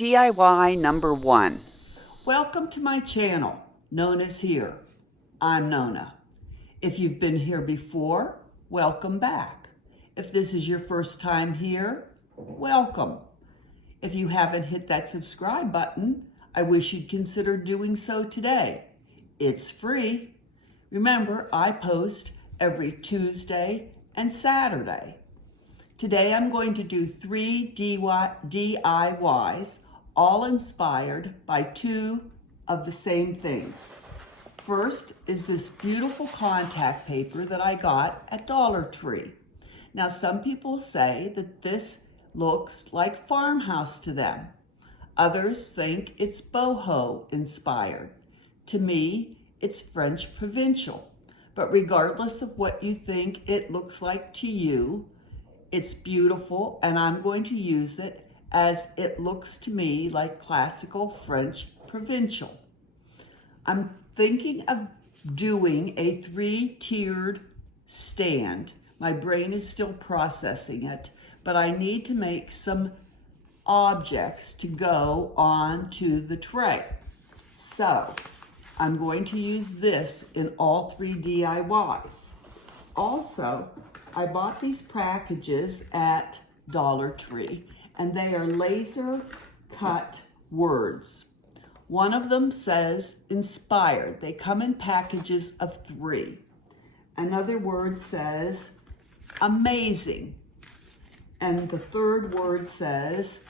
DIY number 1. Welcome to my channel, Nonnashere. I'm Nonna. If you've been here before, welcome back. If this is your first time here, welcome. If you haven't hit that subscribe button, I wish you'd consider doing so today. It's free. Remember, I post every Tuesday and Saturday. Today I'm going to do 3 DIYs, all inspired by 2 of the same things. First is this beautiful contact paper that I got at Dollar Tree. Now some people say that this looks like farmhouse to them. Others think it's boho inspired. To me, it's French provincial. But regardless of what you think it looks like to you, it's beautiful, and I'm going to use it as it looks to me like classical French provincial. I'm thinking of doing a 3-tiered stand. My brain is still processing it, but I need to make some objects to go onto the tray. So I'm going to use this in all 3 DIYs. Also, I bought these packages at Dollar Tree, and they are laser cut words. One of them says inspired. They come in packages of 3. Another word says amazing. And the third word says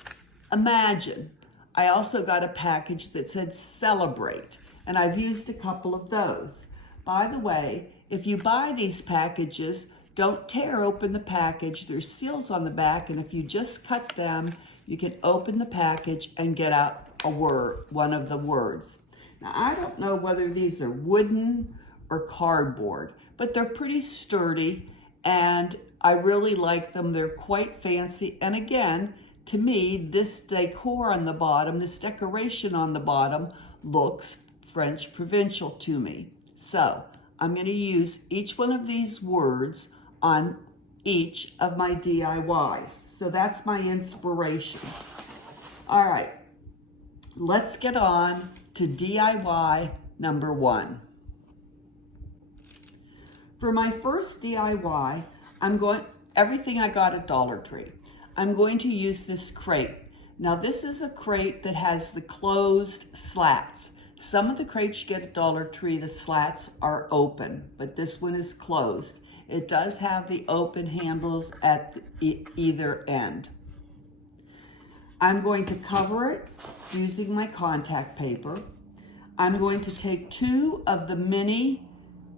imagine. I also got a package that said celebrate, and I've used a couple of those. By the way, if you buy these packages, don't tear open the package. There's seals on the back, and if you just cut them, you can open the package and get out a word, one of the words. Now, I don't know whether these are wooden or cardboard, but they're pretty sturdy, and I really like them. They're quite fancy, and again, to me, this decor on the bottom, this decoration on the bottom, looks French provincial to me. So I'm going to use each one of these words on each of my DIYs. So that's my inspiration. All right, let's get on to DIY number 1. For my first DIY, everything I got at Dollar Tree. I'm going to use this crate. Now this is a crate that has the closed slats. Some of the crates you get at Dollar Tree, the slats are open, but this one is closed. It does have the open handles at either end. I'm going to cover it using my contact paper. I'm going to take 2 of the mini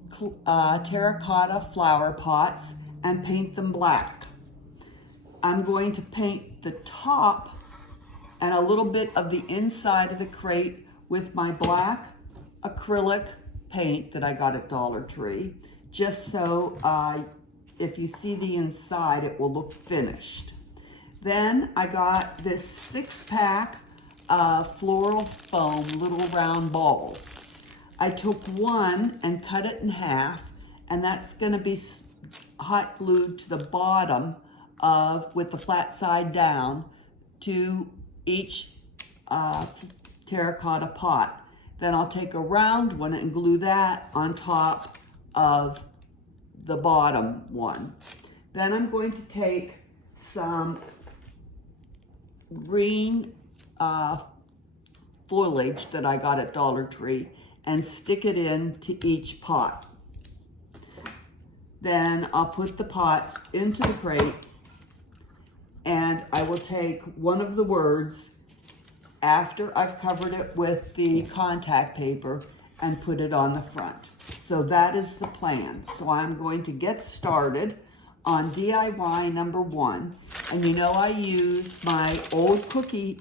terracotta flower pots and paint them black. I'm going to paint the top and a little bit of the inside of the crate with my black acrylic paint that I got at Dollar Tree, just so if you see the inside, it will look finished. Then I got this 6-pack of floral foam, little round balls. I took one and cut it in half, and that's gonna be hot glued to the bottom with the flat side down to each terracotta pot. Then I'll take a round one and glue that on top of the bottom one. Then I'm going to take some green foliage that I got at Dollar Tree and stick it into each pot. Then I'll put the pots into the crate, and I will take one of the words after I've covered it with the contact paper and put it on the front. So that is the plan. So I'm going to get started on DIY number 1. And you know I use my old cookie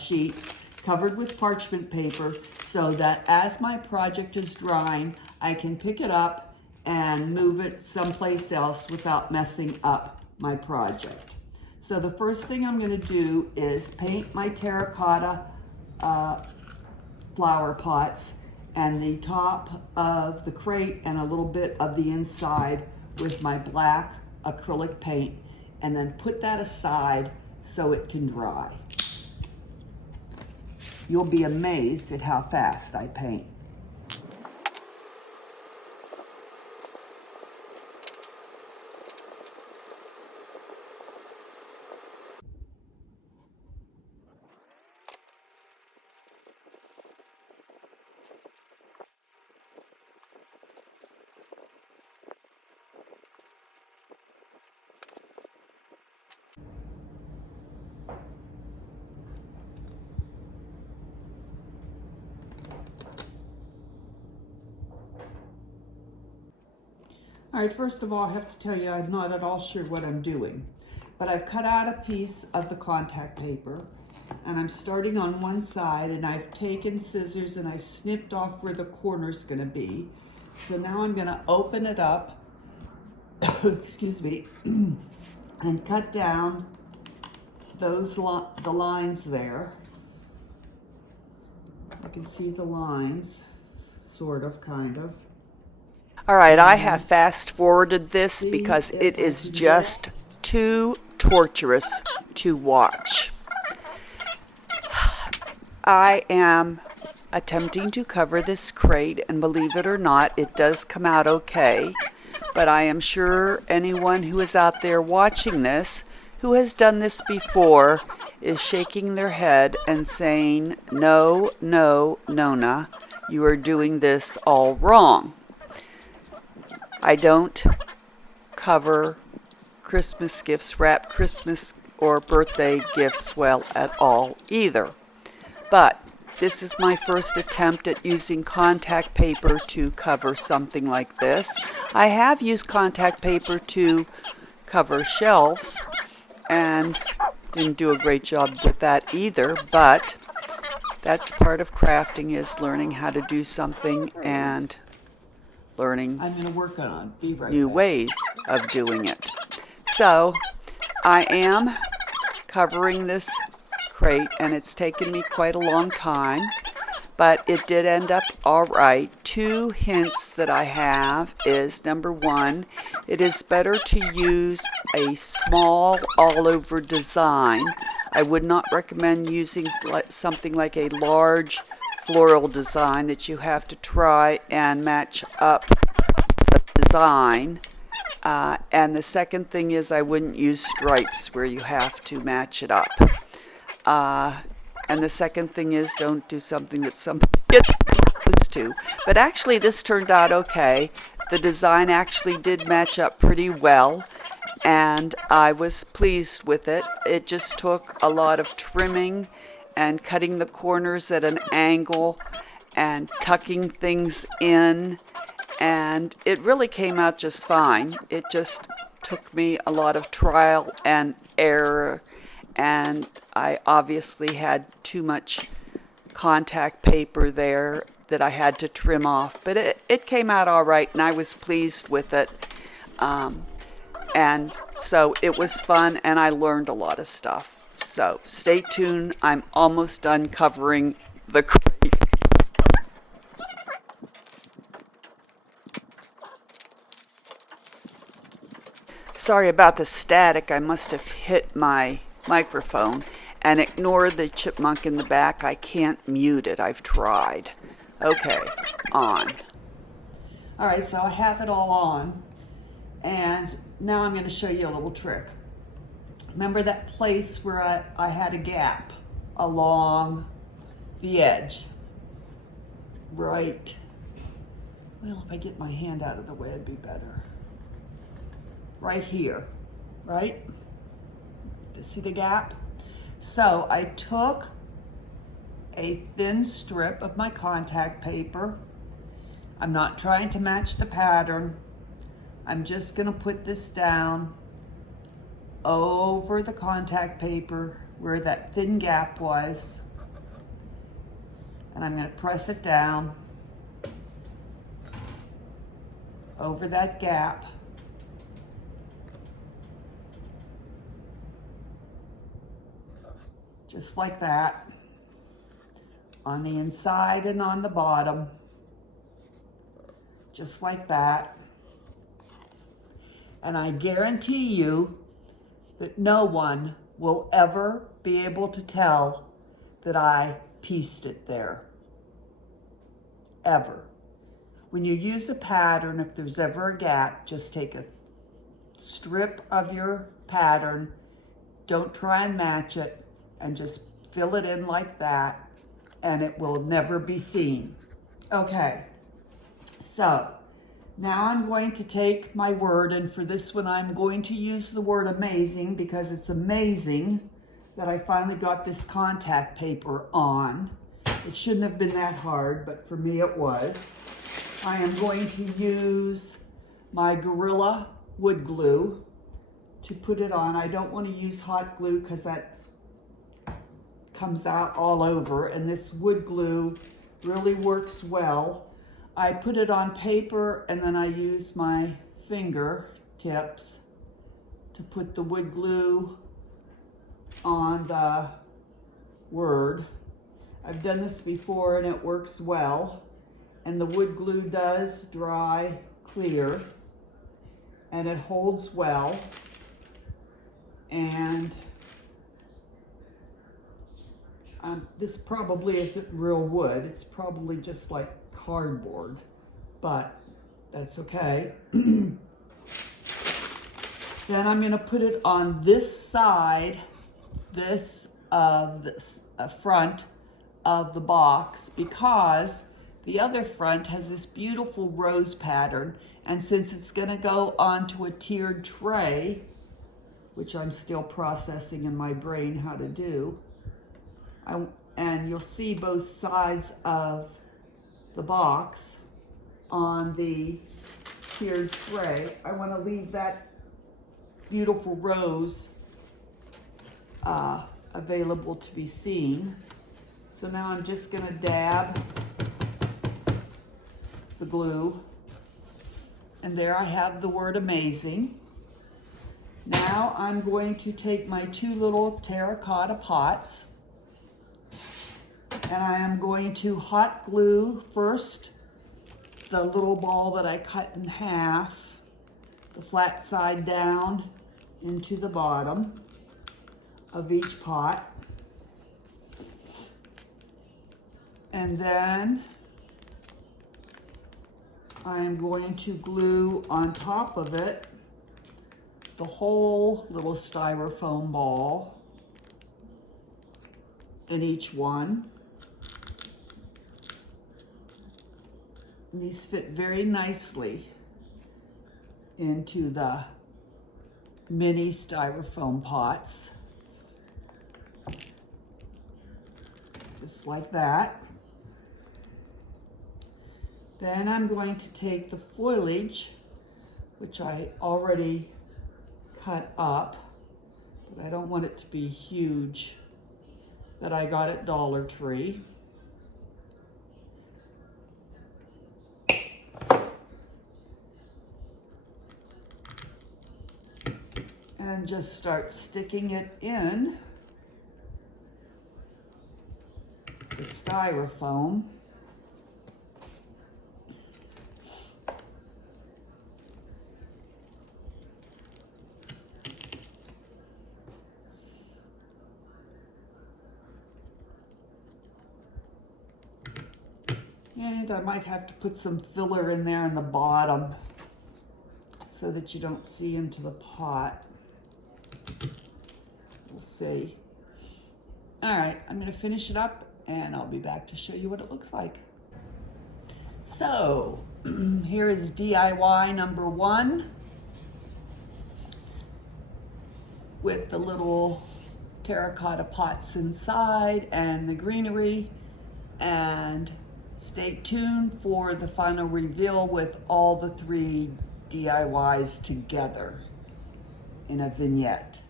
sheets covered with parchment paper so that as my project is drying, I can pick it up and move it someplace else without messing up my project. So the first thing I'm going to do is paint my terracotta flower pots and the top of the crate and a little bit of the inside with my black acrylic paint, and then put that aside so it can dry. You'll be amazed at how fast I paint. All right, first of all, I have to tell you, I'm not at all sure what I'm doing, but I've cut out a piece of the contact paper, and I'm starting on one side, and I've taken scissors and I've snipped off where the corner's gonna be. So now I'm gonna open it up, excuse me, and cut down the lines there. I can see the lines, sort of, kind of. All right, I have fast forwarded this because it is just too torturous to watch. I am attempting to cover this crate, and believe it or not, it does come out okay. But I am sure anyone who is out there watching this, who has done this before, is shaking their head and saying, no, no, Nonna, you are doing this all wrong. I don't cover Christmas gifts, wrap Christmas or birthday gifts well at all either. But this is my first attempt at using contact paper to cover something like this. I have used contact paper to cover shelves and didn't do a great job with that either, but that's part of crafting, is learning how to do something and learning I'm going to work on it. Be right new back. ways of doing it. So I am covering this crate, and it's taken me quite a long time, but it did end up all right. 2 hints that I have is, number one, it is better to use a small all-over design. I would not recommend using something like a large floral design that you have to try and match up the design. And the second thing is, I wouldn't use stripes where you have to match it up. And the second thing is, don't do something that somebody gets used to. But actually, this turned out okay. The design actually did match up pretty well, and I was pleased with it. It just took a lot of trimming and cutting the corners at an angle and tucking things in, and it really came out just fine. It just took me a lot of trial and error, and I obviously had too much contact paper there that I had to trim off, but it came out all right, and I was pleased with it. And so it was fun, and I learned a lot of stuff. So stay tuned. I'm almost done covering the crate. Sorry about the static. I must have hit my microphone. And ignore the chipmunk in the back. I can't mute it. I've tried. Okay, on. All right, so I have it all on, and now I'm going to show you a little trick. Remember that place where I had a gap along the edge? Right. Well, if I get my hand out of the way, it'd be better. Right here, right? See the gap? So I took a thin strip of my contact paper. I'm not trying to match the pattern. I'm just gonna put this down over the contact paper where that thin gap was. And I'm gonna press it down over that gap. Just like that, on the inside and on the bottom, just like that. And I guarantee you that no one will ever be able to tell that I pieced it there, ever. When you use a pattern, if there's ever a gap, just take a strip of your pattern, don't try and match it, and just fill it in like that, and it will never be seen. Okay, so now I'm going to take my word, and for this one I'm going to use the word amazing, because it's amazing that I finally got this contact paper on. It shouldn't have been that hard, but for me it was. I am going to use my Gorilla wood glue to put it on. I don't want to use hot glue because that comes out all over, and this wood glue really works well. I put it on paper, and then I use my finger tips to put the wood glue on the word. I've done this before and it works well, and the wood glue does dry clear and it holds well, and this probably isn't real wood. It's probably just like cardboard, but that's okay. Then I'm going to put it on this side, this front of the box, because the other front has this beautiful rose pattern, and since it's going to go onto a tiered tray, which I'm still processing in my brain how to do, and you'll see both sides of the box on the tiered tray, I want to leave that beautiful rose available to be seen. So now I'm just going to dab the glue, and there I have the word amazing. Now I'm going to take my two little terracotta pots, and I am going to hot glue first the little ball that I cut in half, the flat side down into the bottom of each pot. And then I'm going to glue on top of it the whole little styrofoam ball in each one. And these fit very nicely into the mini styrofoam pots, just like that. Then I'm going to take the foliage, which I already cut up, but I don't want it to be huge, that I got at Dollar Tree. And just start sticking it in the styrofoam. And I might have to put some filler in there in the bottom so that you don't see into the pot. We'll see. All right, I'm going to finish it up and I'll be back to show you what it looks like. So here is DIY number 1 with the little terracotta pots inside and the greenery, and stay tuned for the final reveal with all the 3 DIYs together in a vignette.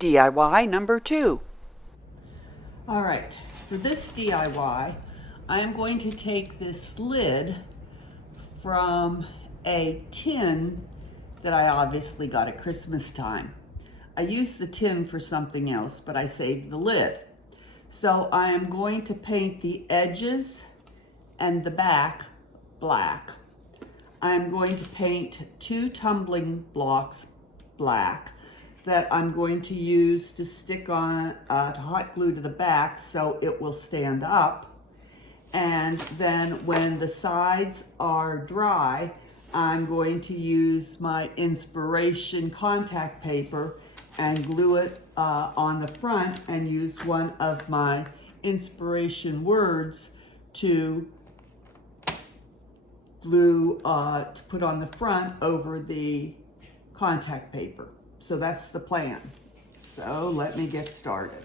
DIY number 2. All right, for this DIY, I am going to take this lid from a tin that I obviously got at Christmas time. I used the tin for something else, but I saved the lid. So I am going to paint the edges and the back black. I'm going to paint 2 tumbling blocks black. that I'm going to use to stick on, to hot glue to the back so it will stand up. And then when the sides are dry, I'm going to use my inspiration contact paper and glue it on the front and use one of my inspiration words to glue, to put on the front over the contact paper. So that's the plan. So let me get started.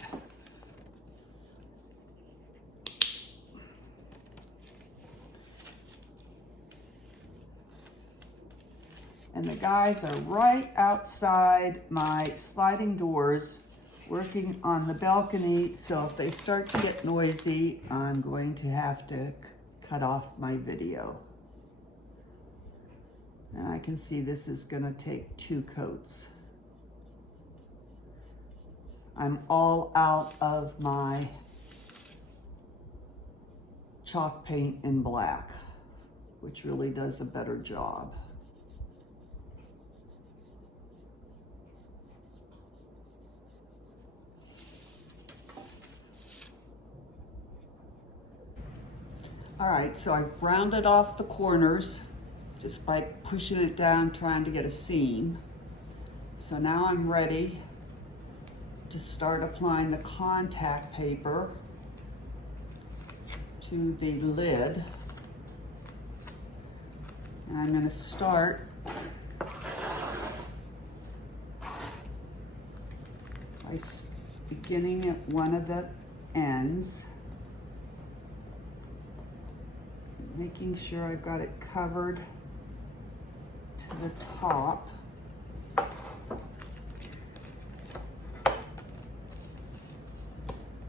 And the guys are right outside my sliding doors working on the balcony. So if they start to get noisy, I'm going to have to cut off my video. And I can see this is gonna take 2 coats. I'm all out of my chalk paint in black, which really does a better job. All right, so I've rounded off the corners just by pushing it down, trying to get a seam. So now I'm ready to start applying the contact paper to the lid. And I'm going to start by beginning at one of the ends, making sure I've got it covered to the top.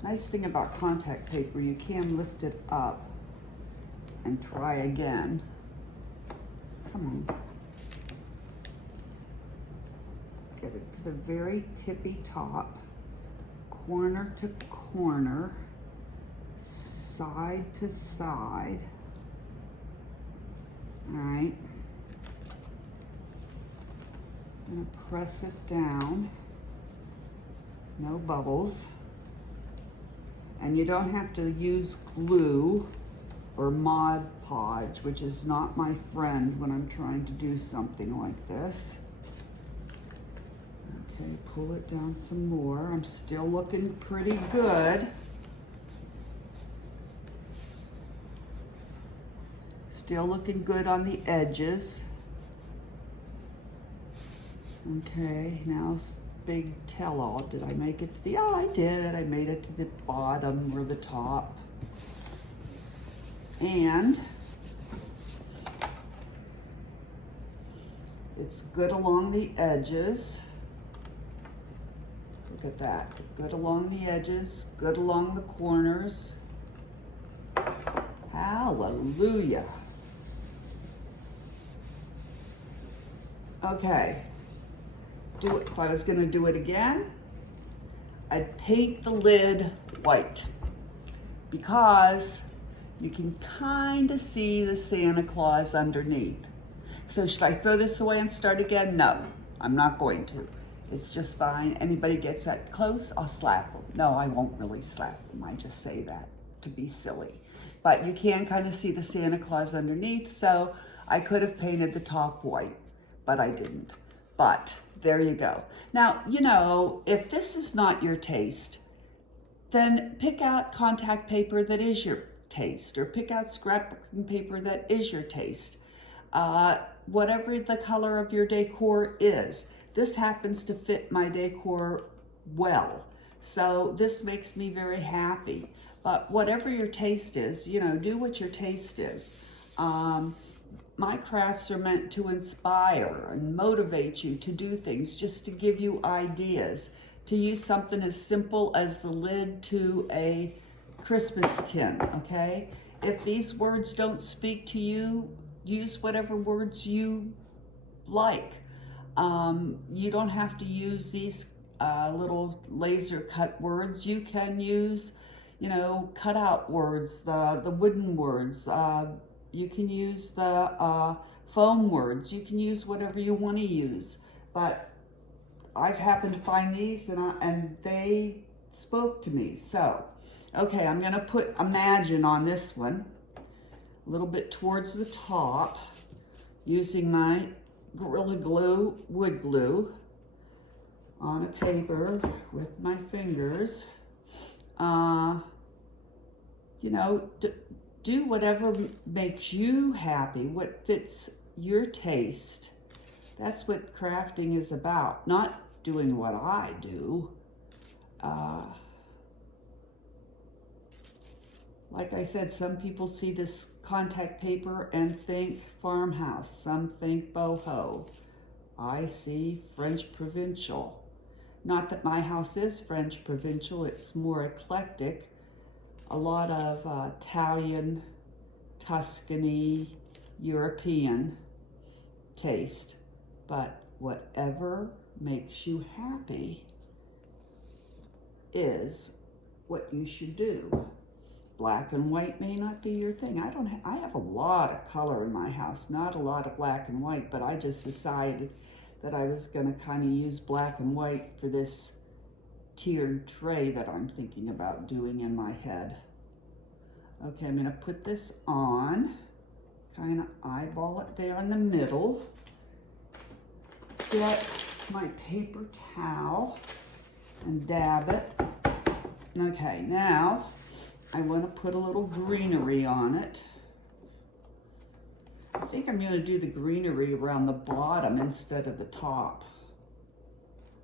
Nice thing about contact paper, you can lift it up and try again. Come on. Get it to the very tippy top, corner to corner, side to side. All right. I'm gonna press it down. No bubbles. And you don't have to use glue or Mod Podge, which is not my friend when I'm trying to do something like this. Okay, pull it down some more. I'm still looking pretty good. Still looking good on the edges. Okay, now big tell-all. Did I make it to the, oh, I did. I made it to the bottom or the top. And it's good along the edges. Look at that. Good along the edges, good along the corners. Hallelujah. Okay. If I was gonna do it again, I'd paint the lid white because you can kind of see the Santa Claus underneath. So should I throw this away and start again? No, I'm not going to. It's just fine. Anybody gets that close, I'll slap them. No, I won't really slap them. I just say that to be silly. But you can kind of see the Santa Claus underneath, so I could have painted the top white, but I didn't. But there you go. Now, you know, if this is not your taste, then pick out contact paper that is your taste, or pick out scrapbooking paper that is your taste. Whatever the color of your decor is, this happens to fit my decor well. So this makes me very happy. But whatever your taste is, you know, do what your taste is. My crafts are meant to inspire and motivate you to do things, just to give you ideas, to use something as simple as the lid to a Christmas tin, okay? If these words don't speak to you, use whatever words you like. You don't have to use these little laser cut words. You can use, you know, cut out words, the wooden words. You can use the foam words. You can use whatever you want to use. But I've happened to find these and they spoke to me. So, okay, I'm gonna put Imagine on this one, a little bit towards the top, using my Gorilla Glue, wood glue, on a paper with my fingers. You know, do whatever makes you happy, what fits your taste. That's what crafting is about, not doing what I do. Like I said, some people see this contact paper and think farmhouse. Some think boho. I see French provincial. Not that my house is French provincial, it's more eclectic. A lot of Italian, Tuscany, European taste. But whatever makes you happy is what you should do. Black and white may not be your thing. I have a lot of color in my house, not a lot of black and white, but I just decided that I was gonna kind of use black and white for this tiered tray that I'm thinking about doing in my head. Okay, I'm gonna put this on, kind of eyeball it there in the middle. Get my paper towel and dab it. Okay, now I want to put a little greenery on it. I think I'm going to do the greenery around the bottom instead of the top.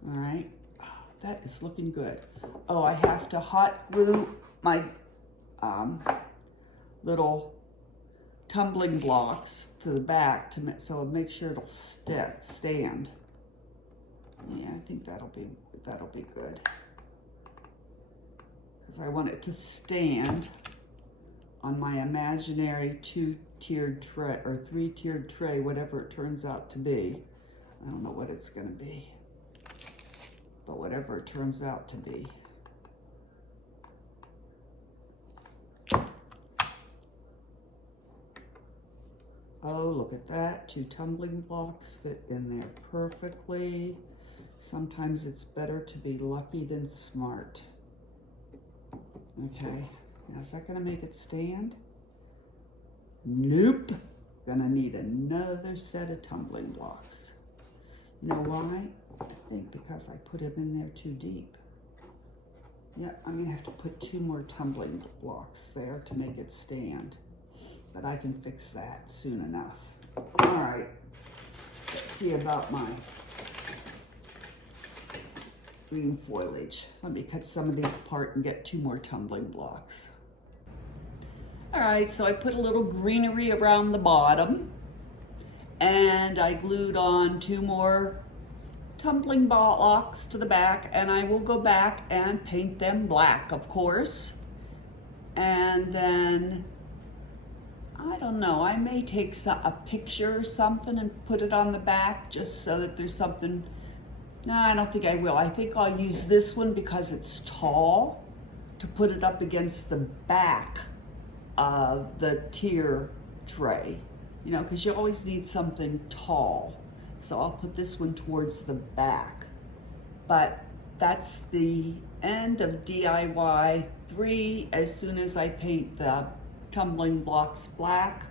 All right, oh, that is looking good. Oh, I have to hot glue my little tumbling blocks to the back so make sure it'll stand. Yeah, I think that'll be good. Because I want it to stand on my imaginary two-tiered tray or three-tiered tray, whatever it turns out to be. I don't know what it's going to be, but whatever it turns out to be. Oh, look at that. 2 tumbling blocks fit in there perfectly. Sometimes it's better to be lucky than smart. Okay, now is that gonna make it stand? Nope. Gonna need another set of tumbling blocks. You know why? I think because I put them in there too deep. Yeah, I'm gonna have to put 2 more tumbling blocks there to make it stand. But I can fix that soon enough. All right, let's see about my green foliage. Let me cut some of these apart and get 2 more tumbling blocks. All right, so I put a little greenery around the bottom and I glued on 2 more tumbling blocks to the back, and I will go back and paint them black, of course. And then, I don't know, I may take a picture or something and put it on the back just so that there's something. No, I don't think I will. I think I'll use this one because it's tall to put it up against the back of the tier tray. You know, because you always need something tall. So I'll put this one towards the back. But that's the end of DIY 3 as soon as I paint the tumbling blocks black.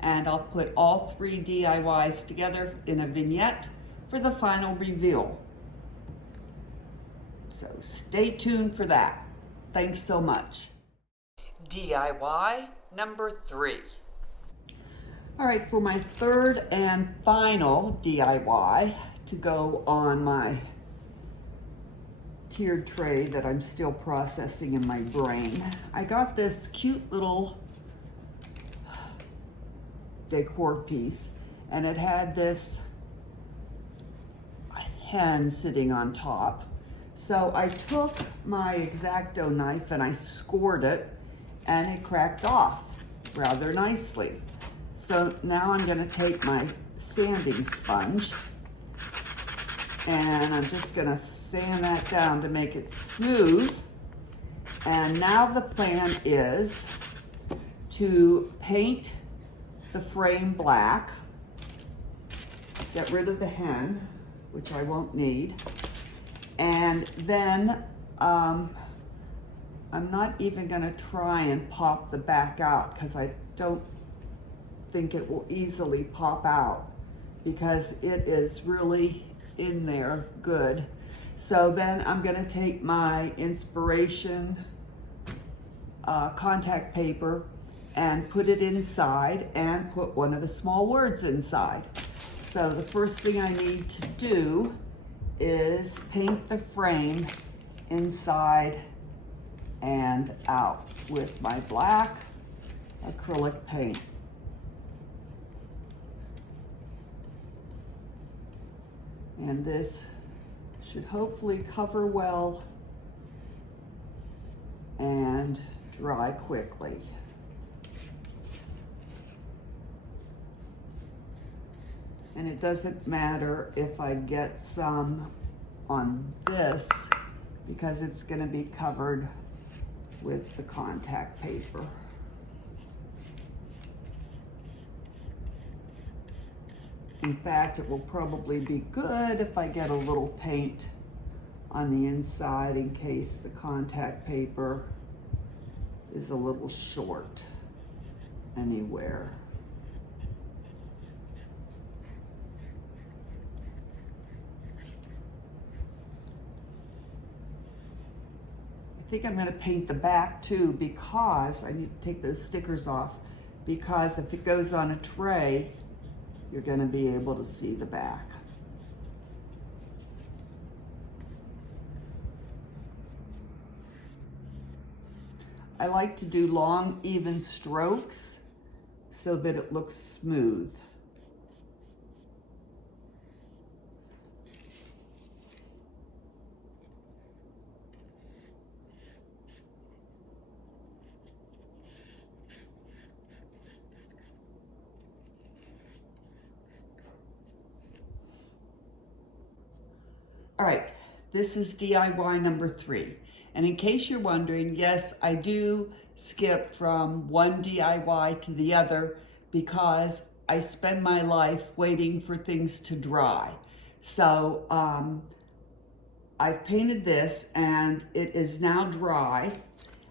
And I'll put all 3 DIYs together in a vignette for the final reveal. So stay tuned for that. Thanks so much. DIY number 3. All right, for my 3rd and final DIY to go on my tiered tray that I'm still processing in my brain, I got this cute little decor piece, and it had this hen sitting on top. So I took my X-Acto knife and I scored it, and it cracked off rather nicely. So now I'm gonna take my sanding sponge and I'm just gonna sand that down to make it smooth. And now the plan is to paint the frame black, get rid of the hen, which I won't need. And then I'm not even gonna try and pop the back out because I don't think it will easily pop out because it is really in there good. So then I'm gonna take my inspiration contact paper and put it inside and put one of the small words inside. So the first thing I need to do is paint the frame inside and out with my black acrylic paint. And this should hopefully cover well and dry quickly. And it doesn't matter if I get some on this because it's going to be covered with the contact paper. In fact, it will probably be good if I get a little paint on the inside in case the contact paper is a little short anywhere. I think I'm going to paint the back too because I need to take those stickers off, because if it goes on a tray, you're going to be able to see the back. I like to do long, even strokes so that it looks smooth. All right, this is DIY number 3. And in case you're wondering, yes, I do skip from one DIY to the other because I spend my life waiting for things to dry. So I've painted this and it is now dry.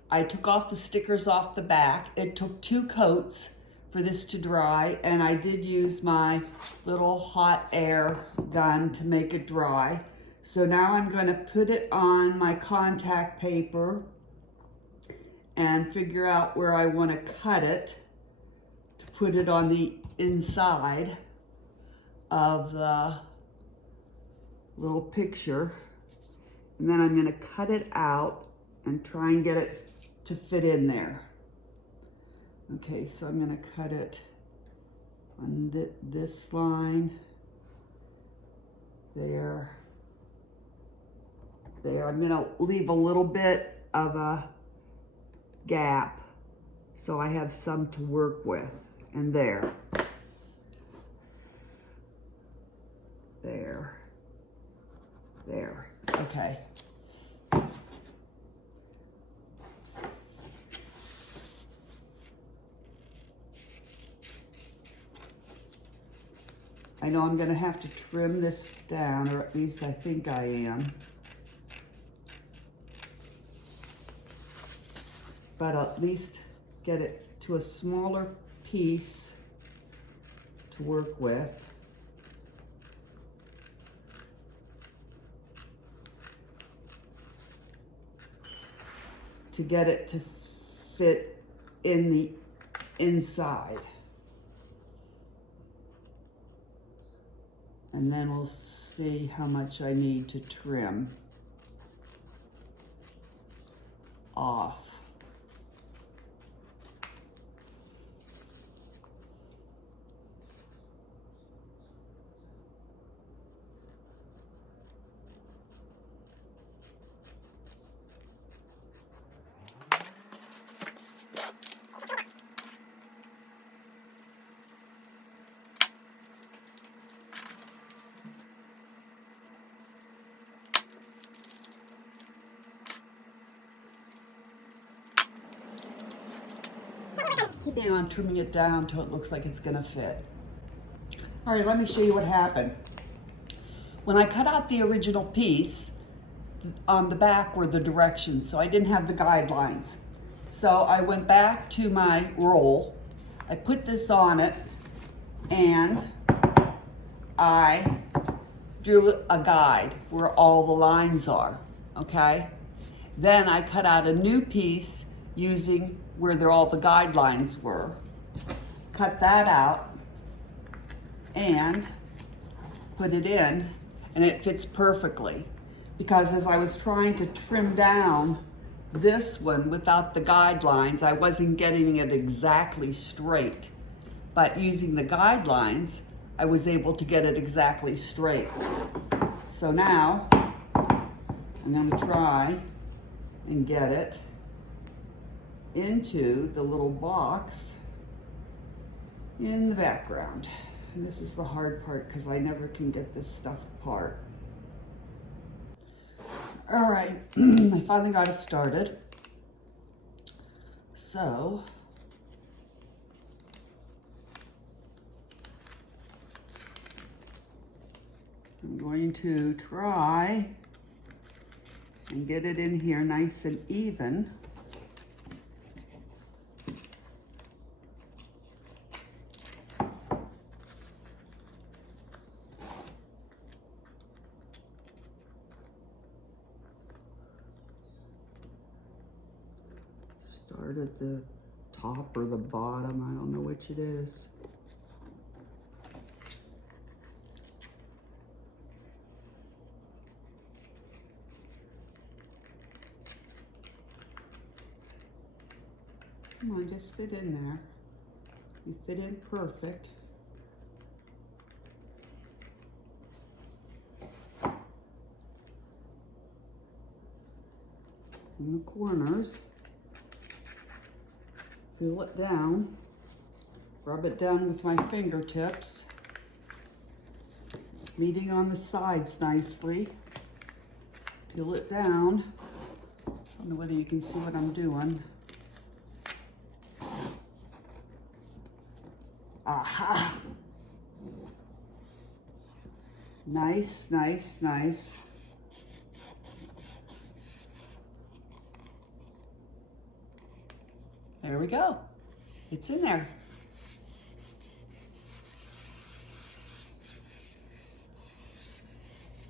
I took off the stickers off the back. It took 2 coats for this to dry, and I did use my little hot air gun to make it dry. So now I'm going to put it on my contact paper and figure out where I want to cut it to put it on the inside of the little picture. And then I'm going to cut it out and try and get it to fit in there. Okay, so I'm going to cut it on this line, there. I'm going to leave a little bit of a gap so I have some to work with. And there. Okay. I know I'm going to have to trim this down, or at least I think I am. But at least get it to a smaller piece to work with. To get it to fit in the inside. And then we'll see how much I need to trim off. Keeping on trimming it down till it looks like it's gonna fit. All right, let me show you what happened. When I cut out the original piece, on the back were the directions, so I didn't have the guidelines. So I went back to my roll, I put this on it, and I drew a guide where all the lines are, okay? Then I cut out a new piece using where all the guidelines were. Cut that out and put it in, and it fits perfectly. Because as I was trying to trim down this one without the guidelines, I wasn't getting it exactly straight. But using the guidelines, I was able to get it exactly straight. So now, I'm going to try and get it into the little box in the background. And this is the hard part because I never can get this stuff apart. All right, I finally got it started. So, I'm going to try and get it in here nice and even. Start at the top or the bottom, I don't know which it is. Come on, just fit in there. You fit in perfect. In the corners. Peel it down. Rub it down with my fingertips. It's meeting on the sides nicely. Peel it down. I don't know whether you can see what I'm doing. Aha! Nice, nice, nice. There we go. It's in there.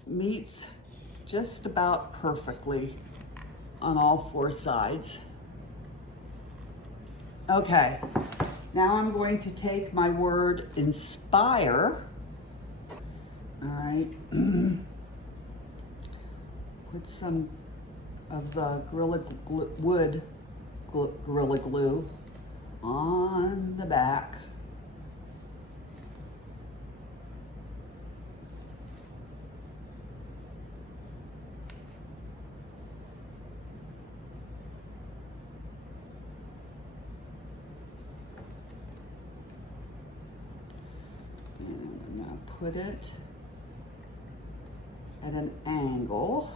Meets just about perfectly on all four sides. Okay. Now I'm going to take my word inspire. All right. Put some of the Gorilla Glue on the back. Put it at an angle.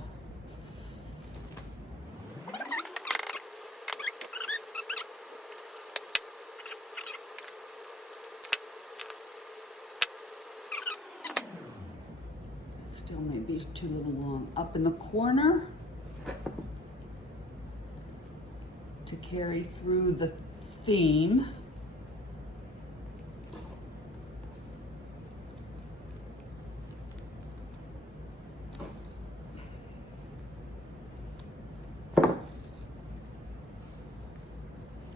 Still maybe too little long. Up in the corner to carry through the theme.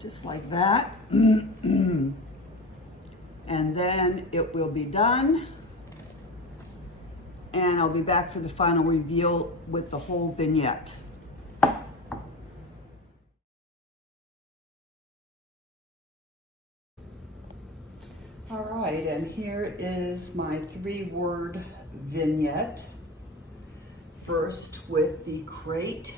Just like that. And then it will be done. And I'll be back for the final reveal with the whole vignette. All right, and here is my 3-word vignette. First with the crate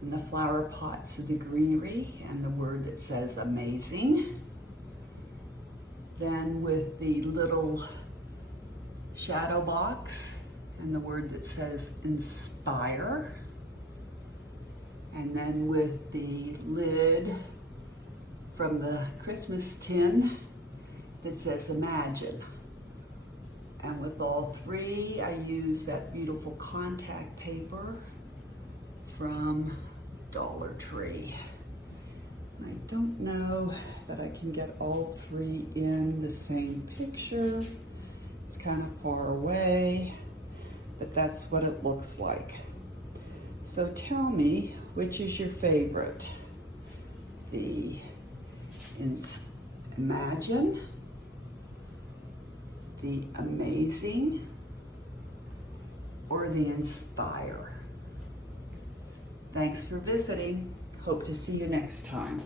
and the flower pots of the greenery and the word that says amazing. Then with the little shadow box and the word that says inspire. And then with the lid from the Christmas tin that says imagine. And with all three, I use that beautiful contact paper from Dollar Tree. I don't know that I can get all three in the same picture. It's kind of far away, but that's what it looks like. So tell me, which is your favorite? The Imagine, the Amazing, or the Inspire? Thanks for visiting. Hope to see you next time.